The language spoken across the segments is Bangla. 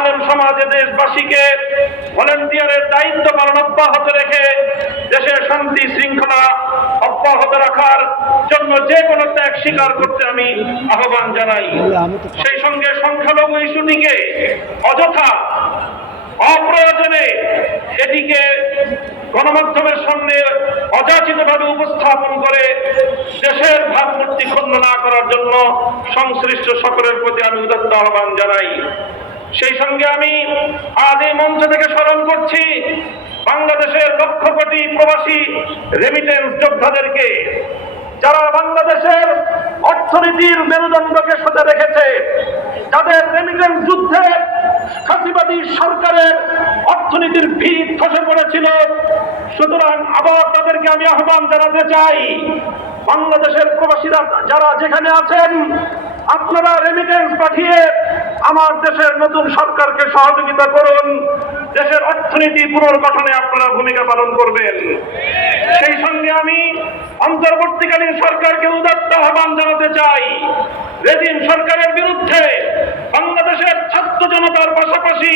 আলেম সমাজে দেশবাসীকে ভলেন্টিয়ারের দায়িত্ব পালন অব্যাহত রেখে দেশের শান্তি শৃঙ্খলা অব্যাহত রাখার জন্য যে কোনো ত্যাগ স্বীকার করতে আমি আহ্বান জানাই। সেই সঙ্গে সংখ্যালঘু ইস্যুটিকে অযথা অপ্রয়োজনে এটিকে গণমাধ্যমের সামনে অযাচিতভাবে উপস্থাপন করে দেশের ভাবমূর্তি ক্ষুণ্ণ না করার জন্য সংশ্লিষ্ট সকলের প্রতি আমি উদাত্ত আহ্বান জানাই। সেই সঙ্গে আমি আজ এই মঞ্চ থেকে স্মরণ করছি বাংলাদেশের লক্ষ কোটি প্রবাসী রেমিটেন্স যোদ্ধাদেরকে, যারা বাংলাদেশের অর্থনীতির মেরুদণ্ডকে সোজা রেখেছে, যাদের রেমিটেন্স যুদ্ধে ফাঁসিবাদী সরকারের অর্থনীতির ভিত ধসে পড়েছিল। সুতরাং আবার তাদেরকে আমি আহ্বান জানাতে চাই, বাংলাদেশের প্রবাসীরা যারা যেখানে আছেন, আপনারা রেমিটেন্স পাঠিয়ে আমার দেশের নতুন সরকারকে সহযোগিতা করুন। দেশের অর্থনীতি পুনর্গঠনে আপনারা ভূমিকা পালন করবেন। সেই সঙ্গে আমি অন্তর্বর্তীকালীন সরকারকে উদাত্ত আহ্বান জানাতে চাই, রেজিম সরকারের বিরুদ্ধে বাংলাদেশের ছাত্র জনতার পাশাপাশি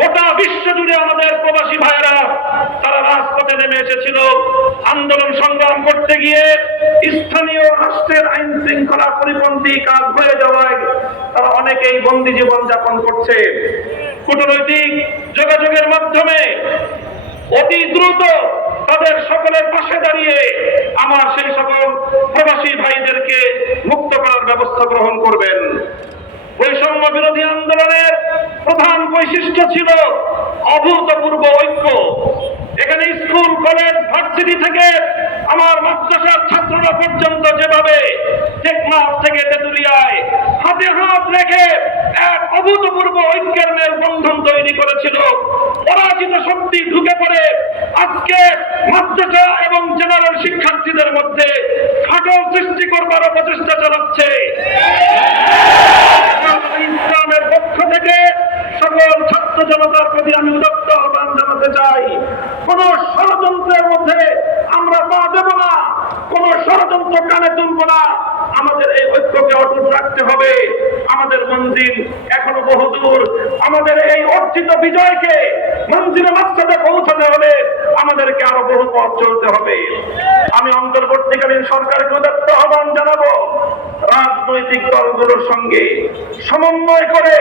গোটা বিশ্ব জুড়ে আমাদের প্রবাসী ভাইয়েরা তারা রাজপথে নেমে এসেছিল। আন্দোলন সংগ্রাম করতে গিয়ে স্থানীয় রাষ্ট্রের আইন শৃঙ্খলা পরিপন্থী কাজ হয়ে যাওয়ায় তারা অনেকেই বন্দী জীবন যাপন করছে। কূটনৈতিক যোগাযোগের মাধ্যমে অতি দ্রুত তাদের সকলের পাশে দাঁড়িয়ে আমার সেই সকল প্রবাসী ভাইদেরকে মুক্ত করার ব্যবস্থা গ্রহণ করবেন। বৈষম্য বিরোধী আন্দোলনের প্রধান বৈশিষ্ট্য ছিল অভূতপূর্ব ঐক্য। এখানে স্কুল, কলেজ, ভার্সিটি থেকে আমার মাদ্রাসার ছাত্ররা পর্যন্ত যেভাবে টেকনাফ থেকে তেতুলিয়ায় হাতে হাত রেখে এক অভূতপূর্ব ঐক্যের মেলবন্ধন তৈরি করেছিল, পরাজিত শক্তি ঢুকে পড়ে আজকে মাদ্রাসা এবং জেনারেল শিক্ষার্থীদের মধ্যে ফাটল সৃষ্টি করবার প্রচেষ্টা চালাচ্ছে। ইসলামের পক্ষ থেকে সকল ছাত্র জনতার প্রতি আমি উদাত্ত আহ্বান জানাতে চাই, কোন ষড়যন্ত্রের মধ্যে আমরা পা দেব না, কোন ষড়যন্ত্র কানে তুলব না। আমাদের এই ঐক্যকে অটুট রাখতে হবে। আমাদের মঞ্জিল এখনো বহুদূর। আমাদের এই অর্জিত বিজয়কে মঞ্জিলে মাকসাদে পৌঁছাতে হলে আমাদেরকে আরো বহু পথ চলতে হবে। আমি অন্তর্বর্তীকালীন সরকারকে উদাত্ত আহ্বান জানাবো, রাজনৈতিক দলগুলোর সঙ্গে সমন্বয় করে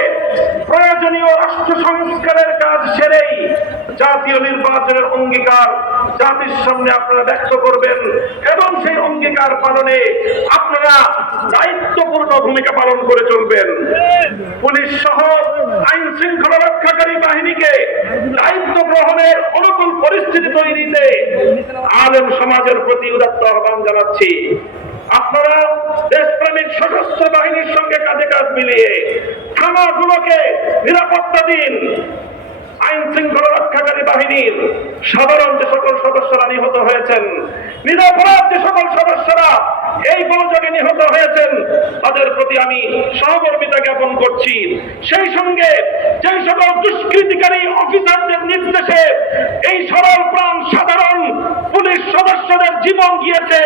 প্রয়োজনীয় রাষ্ট্র সংস্কারের কাজ সেরেই জাতীয় নির্বাচনের অঙ্গীকার জাতির সামনে আপনারা ব্যক্ত করবেন এবং সেই অঙ্গীকার পালনে আপনারা দায়িত্বপূর্ণ ভূমিকা পালন করে চলবেন। পুলিশ সহ আইন শৃঙ্খলা রক্ষাকারী বাহিনীকে দায়িত্ব গ্রহণের অনুকূল পরিস্থিতি তৈরিতে আলেম সমাজের প্রতি উদাত্ত আহ্বান জানাচ্ছি। আপনারা দেশপ্রেমিক সশস্ত্র বাহিনীর সঙ্গে কাঁধে কাঁধ মিলিয়ে থানাগুলোকে নিরাপত্তা দিন। আইন শৃঙ্খলা রক্ষাকারী বাহিনীর সাধারণ যে সকল সদস্যরা নিহত হয়েছেন, নিরপরাধ যে সকল সদস্যরা এই গোলযোগে নিহত হয়েছেন, তাদের প্রতি আমি সহমর্মিতা জ্ঞাপন করছি। সেই সঙ্গে যে সকল দুষ্কৃতিকারী অফিসারদের নির্দেশে এই সরল প্রাণ সাধারণ পুলিশ সদস্যদের জীবন গিয়েছে,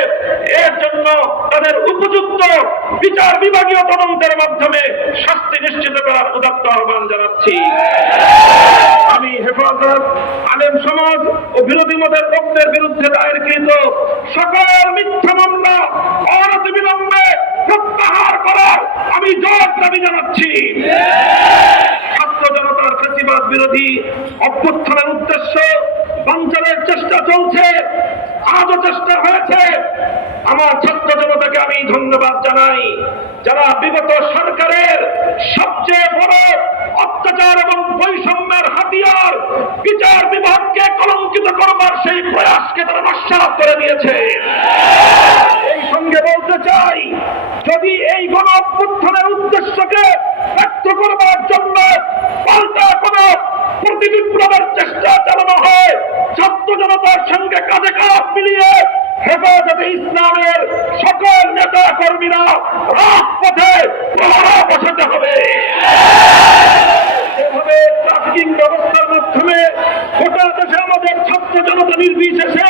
এর জন্য তাদের উপযুক্ত বিচার বিভাগীয় তদন্তের মাধ্যমে শাস্তি নিশ্চিত করার উদাত্ত আহ্বান জানাচ্ছি। আমি হেফাজত, আলেম সমাজ ও বিরোধী মতের লোকদের বিরুদ্ধে দায়েরকৃত সকল মিথ্যা মামলা অনতিবিলম্বে প্রত্যাহার করার আমি জোর দাবি জানাচ্ছি। ছাত্র জনতার ফ্যাসিবাদ বিরোধী অভ্যুত্থানের উদ্দেশ্য বানচালের চেষ্টা চলছে, আজও চেষ্টা হয়েছে। আমার ছাত্র জনতাকে আমি ধন্যবাদ জানাই, যারা বিগত সরকারের সবচেয়ে বড় অত্যাচার এবং বৈষম্যের হাতিয়ার বিচার বিভাগকে কলঙ্কিত করবার সেই প্রয়াসকে তারা নস্যাৎ করে দিয়েছে। এই সঙ্গে বলতে চাই, যদি এই গণ অভ্যুত্থানের উদ্দেশ্যকে ব্যক্ত করবার জন্য পাল্টা কোন প্রতিবিপ্লবের চেষ্টা চালানো হয়, ছাত্র জনতার সঙ্গে কাঁধে কাঁধ মিলিয়ে হেফাজতে ইসলামের সকল নেতা কর্মীরা রাজপথে প্রহরা বসাতে হবে। এভাবে ট্রাফিকিং ব্যবস্থার মাধ্যমে গোটা দেশে আমাদের ছাত্র জনতা নির্বিশেষে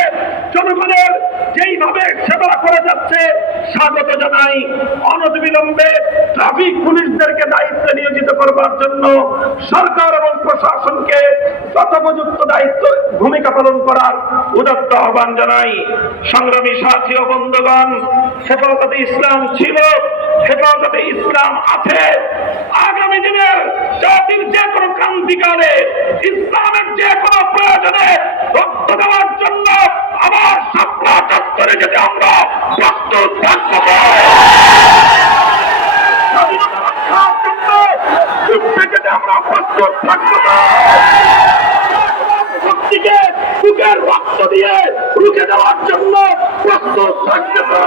জনগণের যেইভাবে সেবা করে যাচ্ছে স্বাগত জানাই। অনতিবিলম্বে ট্রাফিক পুলিশদেরকে দায়িত্বে নিয়োজিত করবার জন্য সরকার এবং প্রশাসনকে যথোপযুক্ত দায়িত্ব ভূমিকা পালন করার উদাত্ত আহ্বান জানাই। সংগ্রামী সাথী ও বন্ধুগণ, হেফাজতে ইসলাম ছিল, হেফাজতে ইসলাম আছে। আগামী দিনের জাতির যে কোনো ক্রান্তিকালে ইসলামের যে কোনো প্রয়োজনে রক্ত দেওয়ার জন্য আবার শাপলা চত্বরে যেতে আমরা প্রস্তুত থাকবো। স্বাধীনতা রক্ষার জন্য যুদ্ধে যেতে আমরা প্রস্তুত থাকবো। শক্তিকে বুকের রক্ত দিয়ে রুখে দেওয়ার জন্য প্রস্তুত থাকবো।